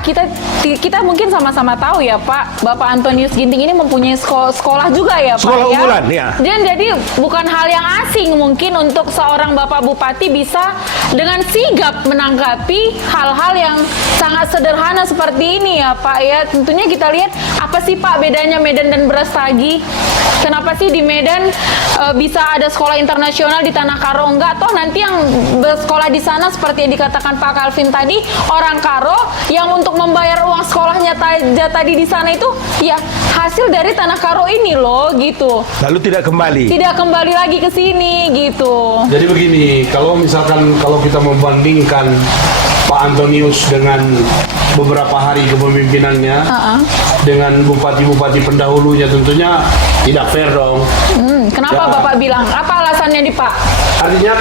kita mungkin sama-sama tahu ya Pak, Bapak Antonius Ginting ini mempunyai sekolah juga ya Pak. Sekolah ya? unggulan ya. Dan jadi bukan hal yang asing mungkin untuk seorang Bapak Bupati bisa dengan sigap menanggapi hal-hal yang sangat sederhana seperti ini ya Pak ya. Tentunya kita lihat apa sih Pak bedanya Medan dan Brastagi? Kenapa sih di Medan bisa ada sekolah internasional, di Tanah Karo enggak? Toh nanti yang bersekolah di sana seperti yang dikatakan Pak Calvin tadi, orang Karo yang untuk membayar uang sekolahnya tadi di sana itu ya hasil dari Tanah Karo ini loh gitu. Lalu tidak kembali. Tidak kembali lagi ke sini gitu. Jadi begini, kalau kita membandingkan Pak Antonius dengan beberapa hari kepemimpinannya dengan bupati-bupati pendahulunya, tentunya tidak fair dong. Kenapa Ya. Bapak bilang? Apa alasannya nih Pak? Artinya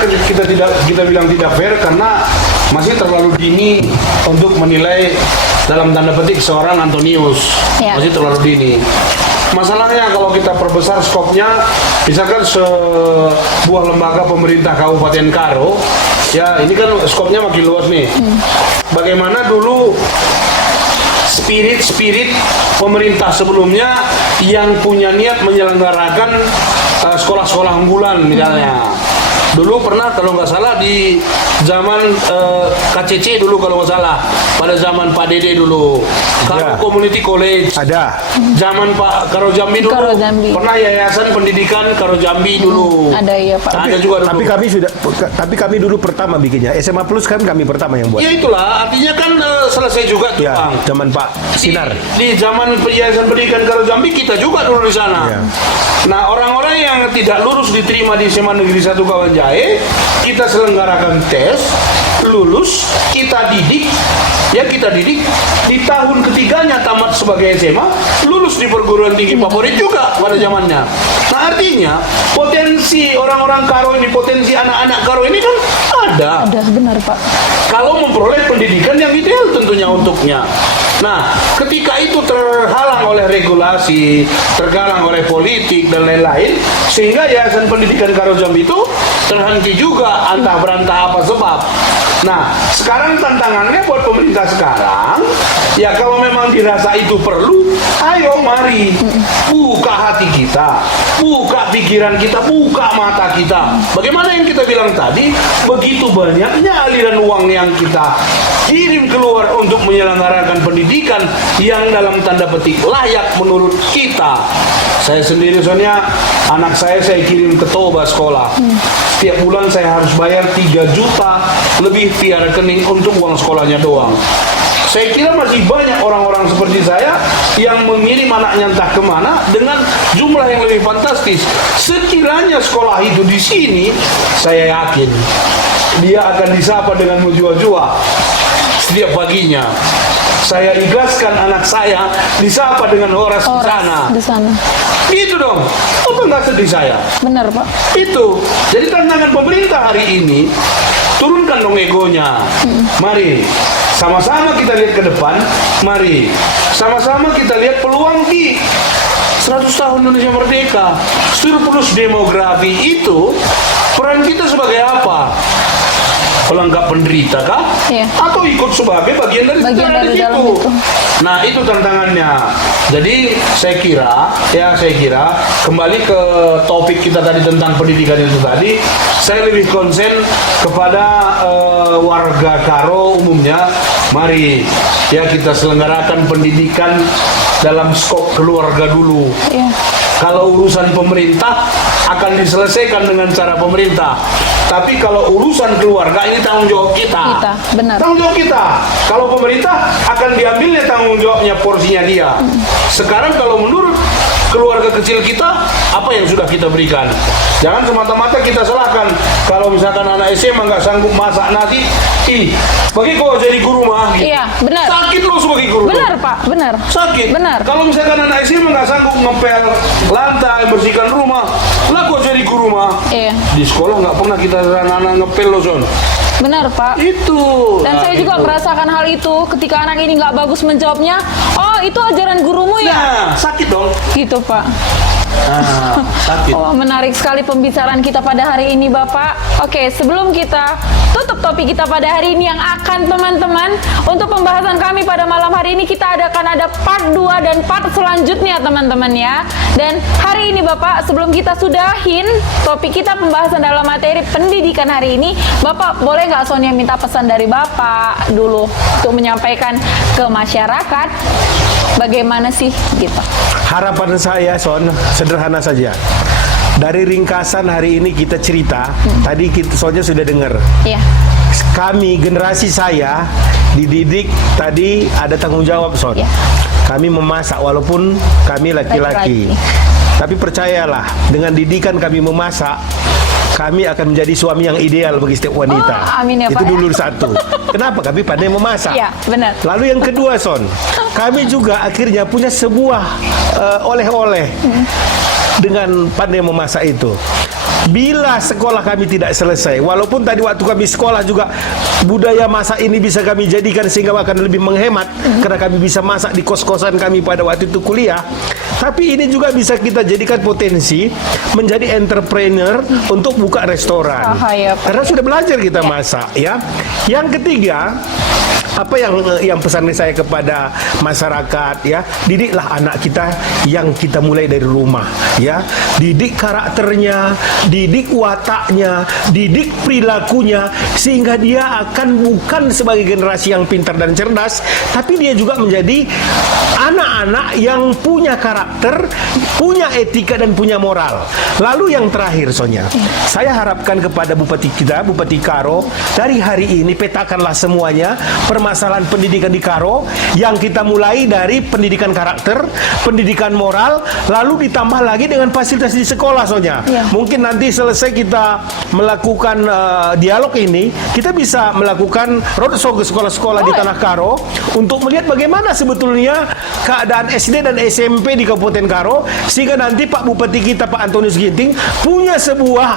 kita bilang tidak fair karena masih terlalu dini untuk menilai dalam tanda petik seorang Antonius. Ya. Masih terlalu dini. Masalahnya kalau kita perbesar skopnya, misalkan sebuah lembaga pemerintah Kabupaten Karo, ya ini kan skopnya makin luas nih. Bagaimana dulu spirit pemerintah sebelumnya yang punya niat menyelenggarakan sekolah-sekolah unggulan misalnya. Dulu pernah kalau nggak salah di zaman KCC dulu kalau nggak salah, pada zaman Pak Dede dulu, Karo Ya. Community College. Ada. Zaman Pak Karo Jambi dulu, Karo Jambi. pernah Yayasan Pendidikan Karo Jambi dulu. Ada ya Pak. Ada juga dulu. Tapi kami dulu pertama bikinnya. SMA Plus kan kami pertama yang buat. Ya itulah, artinya kan selesai juga tuh Ya, Bang. zaman Pak Sinar. Di zaman Yayasan Pendidikan Karo Jambi kita juga dulu di sana. Ya. Nah, orang-orang yang tidak lulus diterima di SMA Negeri 1 Kawanjae, kita selenggarakan tes beres, lulus, kita didik, di tahun ketiganya tamat sebagai SMA, lulus di perguruan tinggi favorit juga pada zamannya. Nah, artinya potensi orang-orang Karo ini, potensi anak-anak Karo ini kan ada. Ada, benar Pak. Kalau memperoleh pendidikan yang ideal tentunya untuknya. Nah, ketika itu terhalang oleh regulasi, terhalang oleh politik dan lain-lain, sehingga Yayasan Pendidikan Karo Jambi itu terhenti juga antah berantah apa sebab. Nah, sekarang tantangannya buat pemerintah sekarang, ya kalau memang dirasa itu perlu, ayo mari buka hati kita, buka pikiran kita, buka mata kita. Bagaimana yang kita bilang tadi, begitu banyaknya aliran uang yang kita kirim keluar untuk menyelenggarakan pendidikan yang dalam tanda petik layak menurut kita. Saya sendiri soalnya anak saya kirim ke Toba sekolah. Setiap bulan saya harus bayar 3 juta lebih via rekening untuk uang sekolahnya doang. Saya kira masih banyak orang-orang seperti saya yang mengirim anaknya entah kemana dengan jumlah yang lebih fantastis. Sekiranya sekolah itu di sini, saya yakin dia akan disapa dengan menjua-jua setiap paginya. Saya ikhlaskan anak saya disapa dengan Horas Di sana. Itu dong. Apa nggak sedih saya? Benar Pak. Itu. Jadi tantangan pemerintah hari ini, turunkan dong egonya. Mari sama-sama kita lihat ke depan. Mari sama-sama kita lihat peluang di 100 tahun Indonesia Merdeka. Surplus demografi itu peran kita sebagai apa? Pelengkap penderita kah? Iya. Atau ikut sebagai bagian dari dalam itu? itu. Nah, itu tantangannya. Jadi saya kira kembali ke topik kita tadi tentang pendidikan itu tadi, saya lebih konsen kepada warga Karo umumnya. Mari ya kita selenggarakan pendidikan dalam skop keluarga dulu. Iya. Kalau urusan pemerintah akan diselesaikan dengan cara pemerintah. Tapi kalau urusan keluarga ini tanggung jawab kita. Benar. Tanggung jawab kita. Kalau pemerintah akan diambilnya tanggung jawabnya, porsinya dia. Sekarang kalau menurut keluarga kecil kita, apa yang sudah kita berikan? Jangan semata-mata kita salahkan. Kalau misalkan anak SMA nggak sanggup masak nasi, bagi kau jadi guru mah. Gitu. Iya, benar. Sakit lo sebagai guru. Benar Pak, benar. Sakit. Benar. Kalau misalkan anak SMA nggak sanggup ngepel lantai, bersihkan rumah, lah kok jadi guru mah. Iya. Di sekolah nggak pernah kita anak-anak ngepel loh, Son. Benar Pak. Itu. Dan saya juga merasakan hal itu ketika anak ini nggak bagus menjawabnya. Oh, itu ajaran gurumu ya? Nah, sakit dong. Gitu Pak. Sakit. Oh, menarik sekali pembicaraan kita pada hari ini Bapak. Oke, sebelum kita tutup topik kita pada hari ini yang akan teman-teman, untuk pembahasan kami pada malam hari ini kita ada part 2 dan part selanjutnya teman-teman ya. Dan hari ini Bapak, sebelum kita sudahin topik kita pembahasan dalam materi pendidikan hari ini, Bapak boleh nggak Sonia minta pesan dari Bapak dulu untuk menyampaikan ke masyarakat bagaimana sih gitu. Harapan saya, Son, sederhana saja. Dari ringkasan hari ini kita cerita, tadi Sonnya sudah dengar. Iya. Kami, generasi saya, dididik tadi ada tanggung jawab, Son. Iya. Kami memasak walaupun kami laki-laki. Tapi percayalah, dengan didikan kami memasak, kami akan menjadi suami yang ideal bagi setiap wanita. Oh, amin ya, itu Pak. dulu satu. Kenapa? Kami pandai memasak. Iya, benar. Lalu yang kedua, Son, kami juga akhirnya punya sebuah oleh-oleh dengan pandai memasak itu. Bila sekolah kami tidak selesai, walaupun tadi waktu kami sekolah juga budaya masak ini bisa kami jadikan sehingga akan lebih menghemat karena kami bisa masak di kos-kosan kami pada waktu itu kuliah. Tapi ini juga bisa kita jadikan potensi menjadi entrepreneur untuk buka restoran. Ya, Pak. Karena sudah belajar kita masak ya. Yang ketiga, apa yang pesan saya kepada masyarakat ya, didiklah anak kita yang kita mulai dari rumah ya, didik karakternya, didik wataknya, didik perilakunya, sehingga dia akan bukan sebagai generasi yang pintar dan cerdas, tapi dia juga menjadi anak-anak yang punya karakter, punya etika dan punya moral. Lalu yang terakhir, Sonia, saya harapkan kepada Bupati kita, Bupati Karo, dari hari ini petakanlah semuanya permasalahan permasalahan pendidikan di Karo yang kita mulai dari pendidikan karakter, pendidikan moral, lalu ditambah lagi dengan fasilitas di sekolah soalnya. Iya. Mungkin nanti selesai kita melakukan dialog ini, kita bisa melakukan roadshow ke sekolah-sekolah di Tanah Karo untuk melihat bagaimana sebetulnya keadaan SD dan SMP di Kabupaten Karo, sehingga nanti Pak Bupati kita Pak Antonius Ginting punya sebuah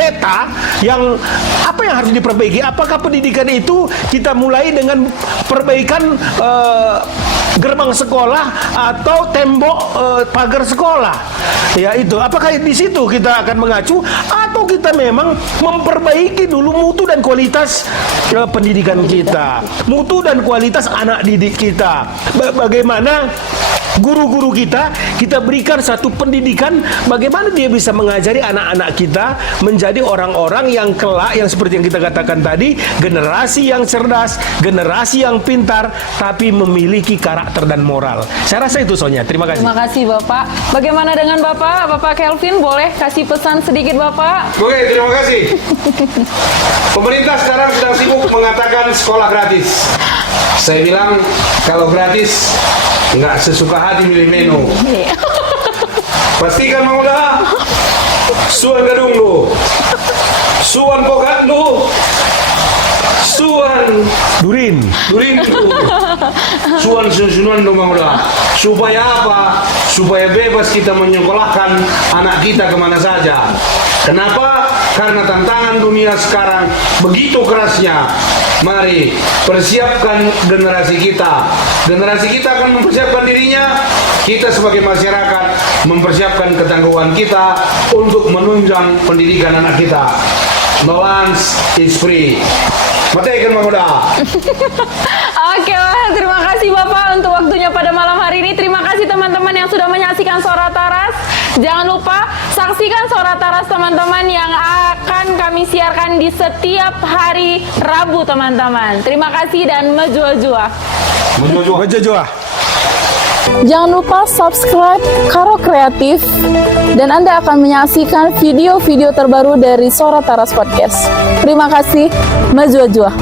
peta yang apa yang harus diperbaiki. Apakah pendidikan itu kita mulai dengan perbaikan gerbang sekolah atau tembok pagar sekolah, ya itu. Apakah di situ kita akan mengacu atau kita memang memperbaiki dulu mutu dan kualitas pendidikan kita, mutu dan kualitas anak didik kita. Bagaimana guru-guru kita berikan satu pendidikan bagaimana dia bisa mengajari anak-anak kita menjadi orang-orang yang kelak, yang seperti yang kita katakan tadi, generasi yang cerdas, generasi yang pintar, tapi memiliki karakter dan moral. Saya rasa itu Sonia. Terima kasih. Terima kasih Bapak. Bagaimana dengan Bapak Kelvin? Boleh kasih pesan sedikit Bapak? Oke, terima kasih. Pemerintah sekarang sedang sibuk mengatakan sekolah gratis. Saya bilang kalau gratis nggak sesuka hati milih menu. Pastikan maulah suan gadung lu, suan pokat lu, suan Durin. durin lu, suan susunan lu maulah. Supaya apa? Supaya bebas kita menyekolahkan anak kita kemana saja. Kenapa? Karena tantangan dunia sekarang begitu kerasnya. Mari persiapkan generasi kita. Generasi kita akan mempersiapkan dirinya. Kita sebagai masyarakat mempersiapkan ketangguhan kita untuk menunjang pendidikan anak kita. No lunch is free. Matikan Mamuda. Oke, terima kasih Bapak untuk waktunya pada malam hari ini. Terima kasih teman-teman yang sudah menyaksikan Suara Taras. Jangan lupa saksikan Suara Taras teman-teman yang akan kami siarkan di setiap hari Rabu teman-teman. Terima kasih dan majua-jua. Majua. Jangan lupa subscribe Karo Kreatif dan Anda akan menyaksikan video-video terbaru dari Suara Taras Podcast. Terima kasih, majua-jua.